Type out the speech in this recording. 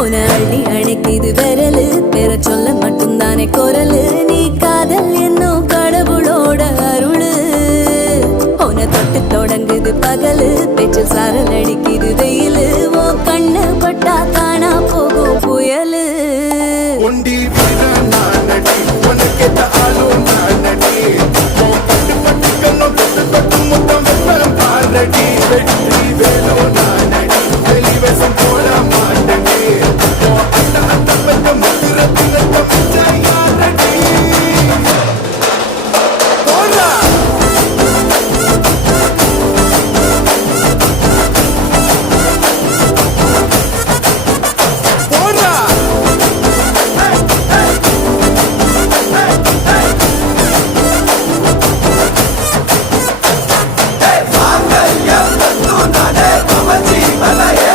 உன அள்ளி அணைக்குது விரலு பெற சொல்ல மட்டும்தானே குரலு நீ காதல் என்னும் கடவுளோட அருளு உன தொட்டு தொடங்குது பகலு பேச்சில் சாரல் அடிக்குது வெயிலு ஓ கண்ணு பட்டா காணா போகும் புயலு ஒண்டி வீரன் நானடி உனக்கேத்த ஆளும் நானடி பட்டு பட்டு கண்ணம் தொட்டு தொட்டு முத்தம் வெப்பம் பாரடி வெற்றி வேணும்